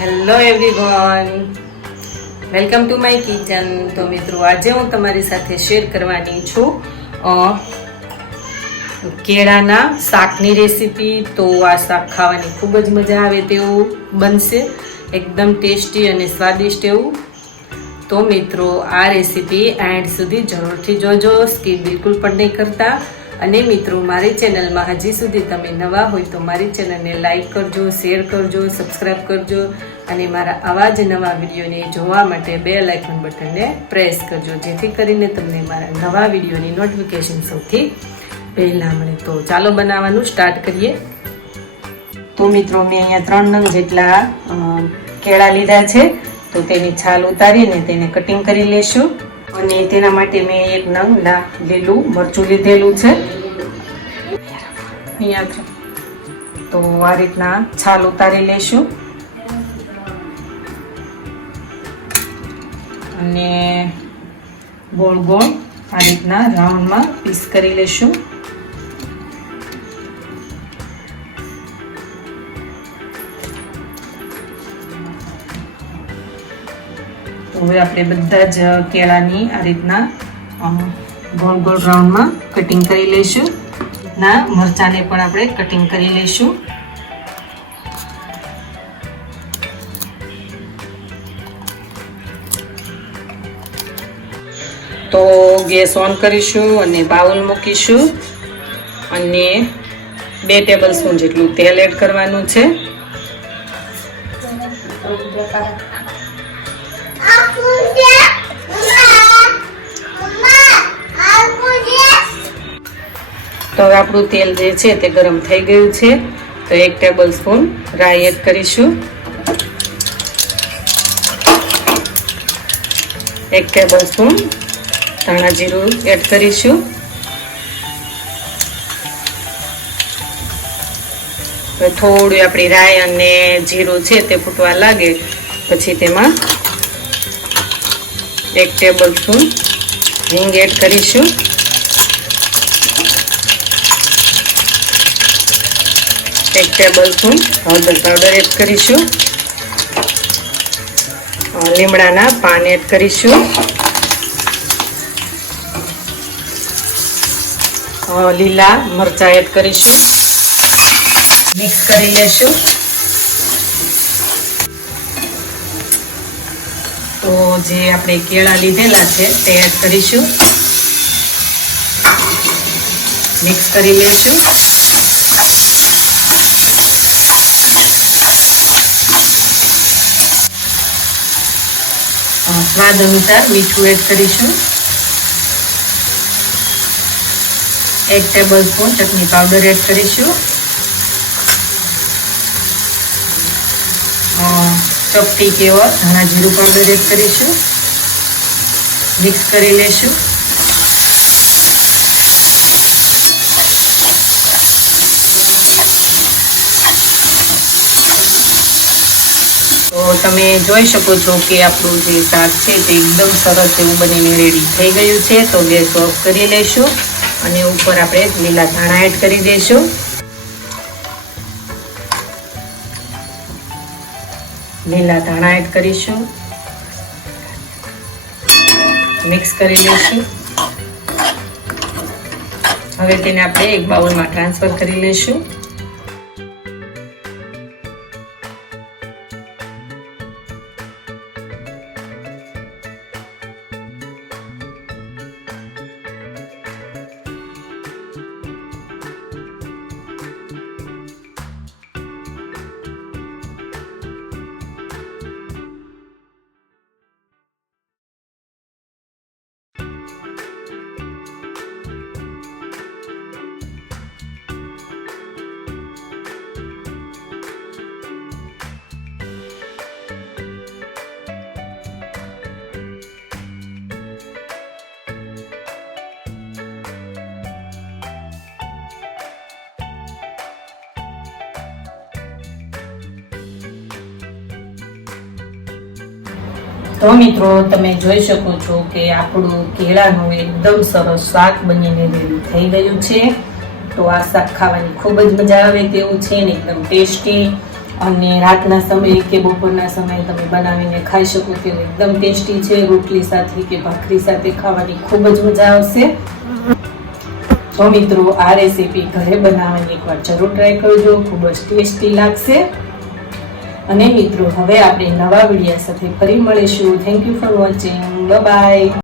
Hello everyone, welcome to my kitchen. તો મિત્રો, આજે હું તમારી સાથે શેર કરવાની છું કેળાના શાકની રેસીપી. તો આ શાક ખાવાની ખૂબ જ મજા આવે તેવું બનશે, એકદમ ટેસ્ટી અને સ્વાદિષ્ટ એવું. તો મિત્રો, આ રેસીપી એન્ડ સુધી જરૂરથી જોજો, સ્કીપ બિલકુલ પણ નહીં કરતા. અને મિત્રો, મારી ચેનલમાં હજી સુધી તમે નવા હોય તો મારી ચેનલને લાઈક કરજો, શેર કરજો, સબસ્ક્રાઈબ કરજો અને મારા આવા જ નવા વિડીયોને જોવા માટે બેલ આઇકન બટનને પ્રેસ કરજો, જેથી કરીને તમને મારા નવા વિડીયોની નોટિફિકેશન સૌથી પહેલાં મળે. તો ચાલો બનાવવાનું સ્ટાર્ટ કરીએ. તો મિત્રો, મેં અહીંયા 3 નંગ જેટલા કેળા લીધા છે. તો તેની છાલ ઉતારીને તેને કટિંગ કરી લેશું. અને તેના માટે મેં 1 નંગ લીલું મરચું લીધેલું છે. અહીંયા તો આ રીતના છાલ ઉતારી લેશું અને ગોળ ગોળ આ રીતના રાઉન્ડમાં પીસ કરી લેશું. હવે આપણે બધા જ કેળાની આ રીતના ગોળ ગોળ રાઉન્ડમાં કટિંગ કરી લઈશું. ના મરચાંને પણ આપણે કટિંગ કરી લઈશું. તો ગેસ ઓન કરીશું અને બાઉલ મૂકીશું અને 2 ટેબલ સ્પૂન જેટલું તેલ એડ કરવાનું છે. તો હવે આપણું તેલ જે છે તે ગરમ થઈ ગયું છે. તો 1 ટેબલ સ્પૂન રાઈ એડ કરીશું, 1 ટેબલ સ્પૂન ધાણા જીરું એડ કરીશું. હવે થોડું આપણી રાઈ અને જીરું છે તે ફૂટવા લાગે પછી તેમાં 1 ટેબલ સ્પૂન હિંગ એડ કરીશું. એક ટેબલ સ્પૂન હળદર પાવડર એડ કરીશું. લીમડાના પાન એડ કરીશું. લીલા મરચાં એડ કરીશું. મિક્સ કરી લેશું. તો જે આપણે કેળા લીધેલા છે તે એડ કરીશું. મિક્સ કરી લેશું. સ્વાદ અનુસાર મીઠું એડ કરીશું. 1 ટેબલ સ્પૂન ચટણી પાવડર એડ કરીશું. ચપટી કેવો ધાણા જીરું પાવડર એડ કરીશું. મિક્સ કરી લેશું. તો તમે જોઈ શકો છો કે આપણું જે શાક છે તે એકદમ સરસ એવું બનીને રેડી થઈ ગયું છે. તો ગેસ ઓફ કરી લઈશું અને ઉપર આપણે લીલા ધાણા એડ કરી દઈશું. લીલા ધાણા એડ કરીશું. મિક્સ કરી લઈશું. હવે તેને આપણે એક બાઉલમાં ટ્રાન્સફર કરી લઈશું. તો મિત્રો, તમે જોઈ શકો છો કે આપણું કેળાનું એકદમ સરસ શાક બનીને રેડી થઈ ગયું છે. તો આ શાક ખાવાની ખૂબ જ મજા આવે તેવું છે ને એકદમ ટેસ્ટી અને રાતના સમયે કે બપોરના સમયે તમે બનાવીને ખાઈ શકો તેવું એકદમ ટેસ્ટી છે. રોટલી સાથે કે ભાખરી સાથે ખાવાની ખૂબ જ મજા આવશે. તો મિત્રો આ રેસીપી ઘરે બનાવવાની એકવાર જરૂર ટ્રાય કરજો, ખૂબ જ ટેસ્ટી લાગશે. અને મિત્રો હવે આપણે નવા વિડીયો સાથે ફરી મળીશું. Thank you for watching. Bye bye.